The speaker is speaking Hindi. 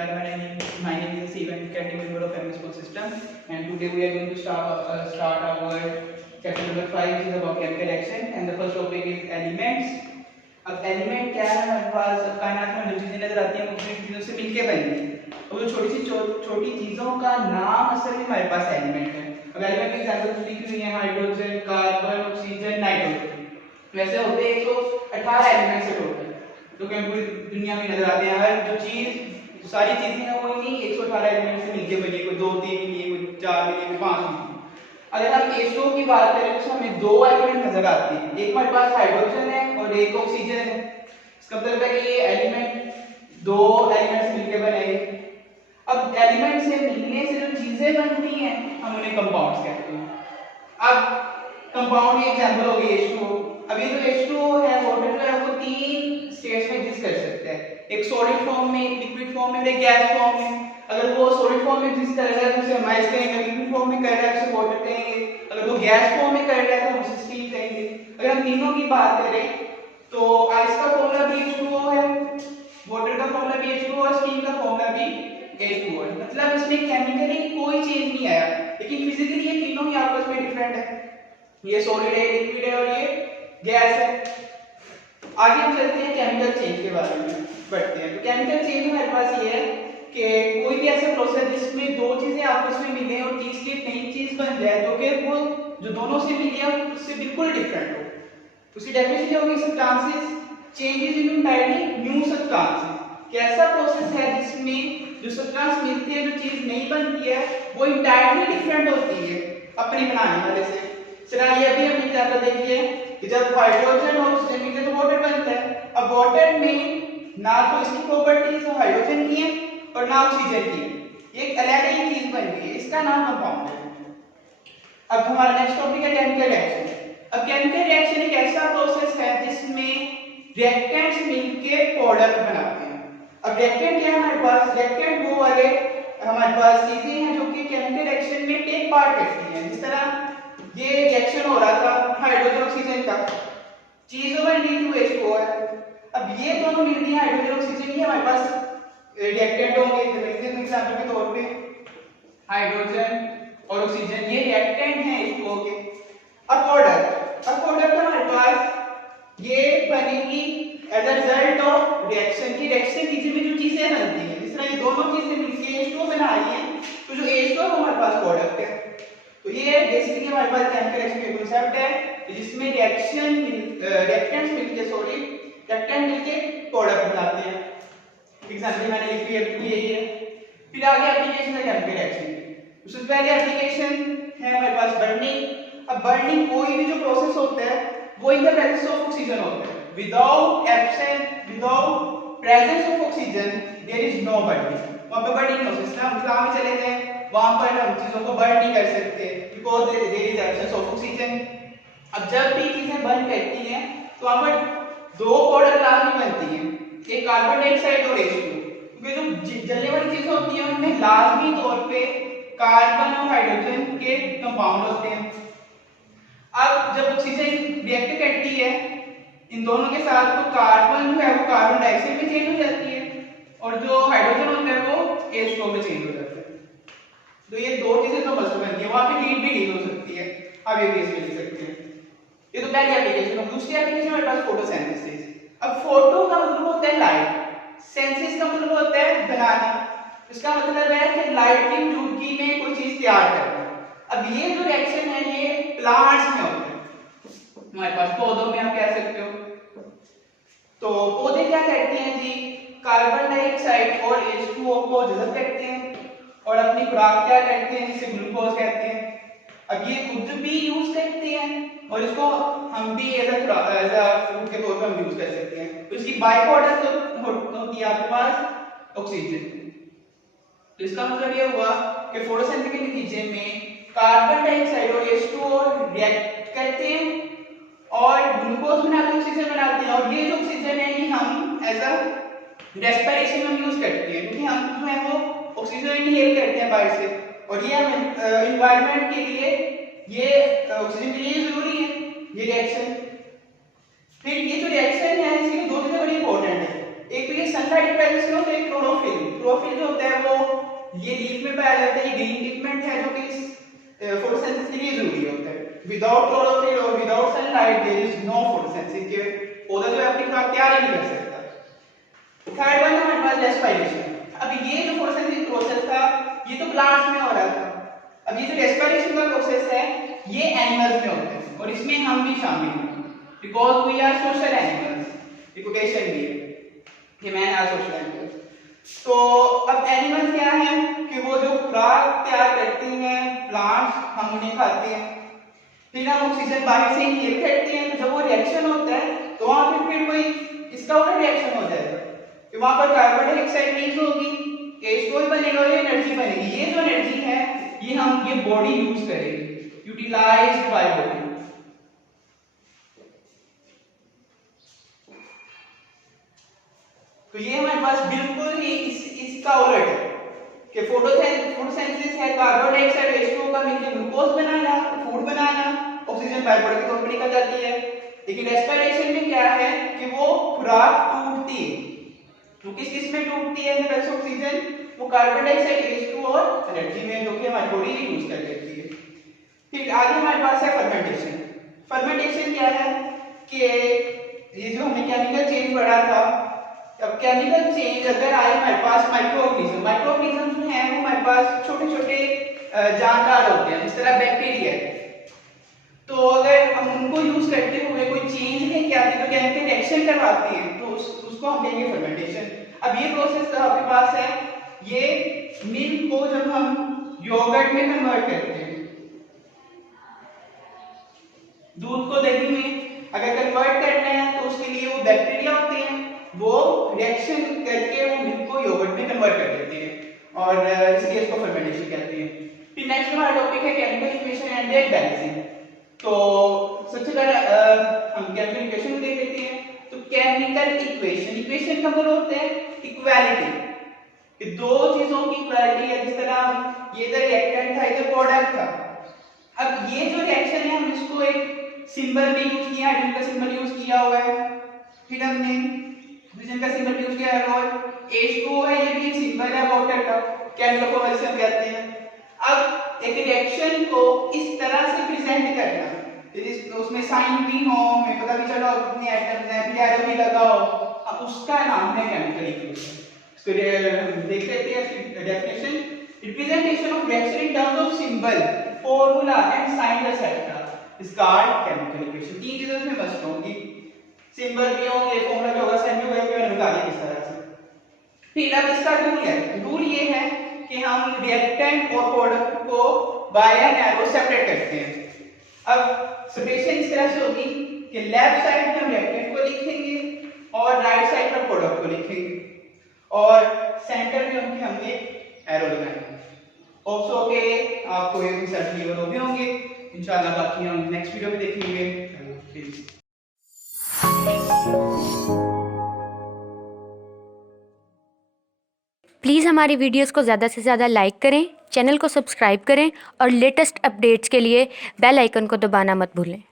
Namaskar, my name is Steven, academic member of MS School System, and today we are going to start our chapter number 5, which is about chemical reaction, and the first topic is elements. अब एलिमेंट क्या है, हमारे पास कायनात में जो चीजें नजर आती हैं मुख्तलिफ चीजों से मिलके बनी है। अब जो छोटी चीजों का नाम असल में हमारे पास एलिमेंट है। अब एलिमेंट की एग्जांपल्स लिखी हुई हैं, हाइड्रोजन, कार्बन, ऑक्सीजन, नाइट्रोजन। वैसे होते हैं 118 एलिमेंट्स है टोटल जो कि पूरी दुनिया में नजर आते हैं। हर जो चीज सारी चीजें हैं वो नहीं 118 एलिमेंट से मिलके बनी, कोई 2 3 मिली, कोई 4 मिली, कोई 5 मिली। अगर हम H2O की बात करें तो हमें 2 एलिमेंट नजर आते हैं, एक हमारे पास हाइड्रोजन है और एक ऑक्सीजन है। इसका मतलब है कि ये एलिमेंट 2 एलिमेंट से मिलकर बने हैं। अब एलिमेंट से मिलने से जो चीजें बनती हैं हम उन्हें कंपाउंड्स कहते हैं। अब कंपाउंड की एग्जांपल हो गई H2O। अब ये जो H2O है वाटर जो है वो 3 स्टेट्स में एग्जिस्ट कर सकता है, एक सॉलिड फॉर्म में, एक लिक्विड फॉर्म में और एक गैस फॉर्म में। अगर वो सॉलिड फॉर्म में एग्जिस्ट कर रहा है तो उसे हम आइस कहेंगे, लिक्विड फॉर्म में कर रहा है तो उसे वाटर कहेंगे, अगर वो गैस फॉर्म में कर रहा है तो उसे स्टीम कहेंगे। अगर हम तीनों की बात करें तो आइस का फॉर्मूला भी H2O है, वाटर का फॉर्मूला भी H2O है, स्टीम का फॉर्मूला भी H2O है। मतलब इसमें केमिकली कोई चेंज नहीं आया, लेकिन फिजिकली ये तीनों ही आपस में डिफरेंट है। ये सॉलिड है, लिक्विड है और ये गैस है। आगे हम चलते हैं केमिकल चेंज के बारे में बढ़ते हैं। तो केमिकल चेंज हमारे पास ये है कि कोई भी ऐसा प्रोसेस जिसमें 2 चीजें आपस में मिले और तीसरी एक नई चीज बन जाए जो कि वो जो दोनों से मिली है उससे बिल्कुल डिफरेंट हो। उसकी डेफिनेशन होगी substances changes in entirely new substances. कि ऐसा प्रोसेस है जिसमें जो सब्सटेंस मिलती है, जो चीज नई बनती है वो एंटायरली डिफरेंट होती है अपनी बनाने वाले से। चलिए ये भी हम एग्जांपल देखिए कि जब हाइड्रोजन और ऑक्सीजन मिलते हैं तो वाटर बनता है। अब वाटर में ना तो इसकी प्रॉपर्टीज हाइड्रोजन की है और ना ऑक्सीजन की है, ये एक अलग ही चीज बन गई है, इसका नाम कंपाउंड है। अब हमारा नेक्स्ट टॉपिक है केमिकल रिएक्शन। अब केमिकल रिएक्शन एक ऐसा प्रोसेस है जिसमें रिएक्टेंट्स मिलके प्रोडक्ट बनाते हैं। अब रिएक्टेंट क्या है हमारे पास, रिएक्टेंट वो वाले हमारे पास चीजें हैं जो कि केमिकल रिएक्शन में टेक पार्ट करती हैं। जिस तरह ये रिएक्शन हो रहा था हाइड्रोजन ऑक्सीजन का, चीज बन रही थी H2O है। अब ये दोनों मिल रही है हाइड्रोजन ऑक्सीजन, ये हमारे पास रिएक्टेंट होंगे। एग्जांपल के तौर पे हाइड्रोजन और ऑक्सीजन ये रिएक्टेंट हैं H2O के। अब प्रोडक्ट हमारे पास ये बनेगी as a result of reaction की। रिएक्शन नीचे में जो चीजें बनती हैं, जिस तरह ये दोनों चीजें मिलकर H2O बना रही हैं, तो जो H2O हमारे पास प्रोडक्ट है। तो ये बेसिकली हमारे पास केमिकल रिएक्शन का कांसेप्ट है जिसमें रिएक्टेंट्स मिलके रिएक्टेंट मिलके प्रोडक्ट बनाते हैं। एग्जांपल मैंने लिखी है यही है। फिर आगे एप्लीकेशन है केमिकल रिएक्शन की। सबसे पहले एप्लीकेशन है हमारे पास बर्निंग। अब बर्निंग कोई भी जो प्रोसेस होता है वो in the presence of oxygen होता है। Without presence of oxygen there is no burning. वहां पे बर्निंग प्रोसेस ना हम काम चले गए, वहां पर हम चीजों को बर्न नहीं कर सकते because there is absence of oxygen. अब जब भी चीजें बर्न करती हैं तो वहां पर 2 प्रोडक्ट लाजमी बनती हैं, एक कार्बन डाइऑक्साइड और H2O। क्योंकि जो जलने वाली चीजें होती हैं उनमें लाजमी तौर पे कार्बन और हाइड्रोजन के कंपाउंड होते हैं। अब जब ऑक्सीजन रिएक्ट करती है इन दोनों के साथ तो कार्बन जो है वो कार्बन डाइऑक्साइड में चेंज हो जाती है और जो हाइड्रोजन होता है वो H2O में चेंज हो जाता है। तो ये 2 चीजें तो मस्ट बनती है। वहां पे हीट भी हीट हो सकती है, आप ये भी इसमें लिख सकते हैं। ये तो पहली एप्लीकेशन है। दूसरी एप्लीकेशन हमारे पास फोटोसिंथेसिस। अब फोटो का मतलब होता है लाइट, सिंथेसिस का मतलब होता है बनाना। इसका मतलब है कि लाइट की मौजूदगी में कोई चीज तैयार करना। अब ये जो रिएक्शन है ये प्लांट्स में होता है, हमारे पास पौधों में आप कह सकते हो। तो पौधे क्या करते हैं जी, कार्बन डाइऑक्साइड और H2O को जज़ब करते हैं और अपनी खुराक क्या करते हैं जिसे ग्लूकोज कहते हैं। अब ये खुद भी यूज करते हैं और इसको हम भी एज अ फूड के तौर पर हम यूज कर सकते हैं। तो इसकी बाय प्रोडक्ट होती है आपके पास ऑक्सीजन। तो इसका मतलब ये हुआ कि फोटोसिंथेसिस के नतीजे में कार्बन डाइऑक्साइड और H2O रिएक्ट करते हैं और ग्लूकोज बनाते हैं, ऑक्सीजन बनाते हैं। और ये जो ऑक्सीजन है ये हम एज अ रेस्पिरेशन में यूज करते हैं क्योंकि हम जो है वो ऑक्सीजन इनहेल करते हैं बाहर से और ये हम एनवायरनमेंट के लिए ये ऑक्सीजन के लिए जरूरी है ये रिएक्शन। फिर ये जो रिएक्शन है इसकी 2 चीजें बड़ी इंपॉर्टेंट है। एक तो ये सनलाइट की वजह से होता है क्लोरोफिल। क्लोरोफिल जो होता है वो ये लीफ में पाया जाता है, ये ग्रीन पिगमेंट है जो कि फोटोसिंथेसिस के लिए जरूरी होता है। विदाउट क्लोरोफिल और without sunlight there is no photosynthesis, के पौधा जो है अपनी खुराक तैयार ही नहीं कर सकता। थर्ड वन है हमारे पास रेस्पिरेशन। अब ये जो फोटोसिंथेसिस प्रोसेस था ये तो प्लांट्स में हो रहा था, अब ये जो रेस्पिरेशन का प्रोसेस है ये एनिमल्स में होता है और इसमें हम भी शामिल हैं because we are social animals, reputation भी है कि मैन आर सोशल एनिमल्स। तो अब एनिमल्स क्या है कि वो जो खुराक तैयार करती हैं प्लांट्स, हम उन्हें खाते हैं, फिर हम ऑक्सीजन बाहर से इनहेल करते हैं, तो जब वो रिएक्शन होता है तो वहां पे फिर कोई इसका उल्टा रिएक्शन हो जाएगा कि वहां पर कार्बन डाइऑक्साइड रिलीज होगी, H2O बनेगा और एनर्जी बनेगी। ये जो एनर्जी है ये बॉडी यूज करेगी, यूटिलाइज्ड बाय बॉडी। तो ये हमारे पास बिल्कुल ही इसका उलट है कि फोटोसिंथेसिस है कार्बन डाइऑक्साइड H2O का मिलकर glucose banana, food banana, oxygen by product के तौर पर निकल जाती है। लेकिन रेस्पिरेशन में क्या है कि वो खुराक टूटती है, तो किस किस में टूटती है जब ऑक्सीजन, वो कार्बन डाइऑक्साइड H2O और एनर्जी में, जो कि हमारी बॉडी यूज कर लेती है। फिर आगे हमारे पास है फर्मेंटेशन। फर्मेंटेशन क्या है कि ये जो हमने केमिकल चेंज पढ़ा था, अब केमिकल चेंज अगर आए हमारे पास माइक्रो ऑर्गेनिज्म हैं वो हमारे पास छोटे छोटे जानदार होते हैं, जिस तरह बैक्टीरिया है, तो अगर हम उनको यूज करते हुए कोई चेंज लेके आते हैं, केमिकल रिएक्शन करवाते हैं, तो उसको हम कहेंगे फर्मेंटेशन। अब ये प्रोसेस तो आपके पास है, ये मिल्क को जब हम योगर्ट में कन्वर्ट करते हैं, दूध को दही में अगर कन्वर्ट करना है तो उसके लिए वो बैक्टीरिया होते हैं, वो रिएक्शन करके वो मिल्क को योगर्ट में कन्वर्ट कर देते हैं और इसलिए इसको फर्मेंटेशन कहते हैं। फिर नेक्स्ट हमारा टॉपिक है chemical equation and their balancing. तो सबसे पहले हम केमिकल इक्वेशन को देख लेते हैं। तो केमिकल इक्वेशन का मतलब होता है इक्वालिटी, कि दो चीजों की इक्वालिटी है, जिस तरह ये इधर रिएक्टेंट था, इधर प्रोडक्ट था। अब ये जो रिएक्शन है हम इसको एक सिंबल भी यूज किया, हाइड्रोजन का सिंबल यूज किया हुआ है, फिर हमने ऑक्सीजन का सिंबल यूज किया है और H2O है, ये भी एक सिंबल है वाटर का, केमिकल फॉर्मूला से हम कहते हैं। अब एक रिएक्शन को इस तरह से प्रेजेंट करना, उसमें साइन भी हो, हमें पता भी चला कितने एटम्स हैं, फिर एरो भी लगा हो, अब उसका नाम है केमिकल इक्वेशन। इसको देख लेते हैं इसकी definition. Representation of reaction in terms of symbol, formula and sign etcetera is called chemical equation. तीन चीजें इसमें मस्ट होंगी, सिंबल भी होंगे, फॉर्मूला भी होगा, साइन भी होगा, फिर निकालिए किस तरह से। फिर अब इसका रूल ये है कि हम रिएक्टेंट और प्रोडक्ट को बाय एन एरो सेपरेट करते हैं। अब सेपरेशन इस तरह से होगी कि लेफ्ट साइड में हम रिएक्टेंट को लिखेंगे और राइट साइड पर प्रोडक्ट को लिखेंगे और सेंटर में हम एक एरो लगाएंगे। होप्स के आपको ये कंसेप्ट क्लियर हो गए होंगे। इंशाल्लाह बाकी हम नेक्स्ट वीडियो में देखेंगे। प्लीज़ हमारी वीडियोस को ज़्यादा से ज़्यादा लाइक करें, चैनल को सब्सक्राइब करें और लेटेस्ट अपडेट्स के लिए बेल आइकन को दबाना मत भूलें।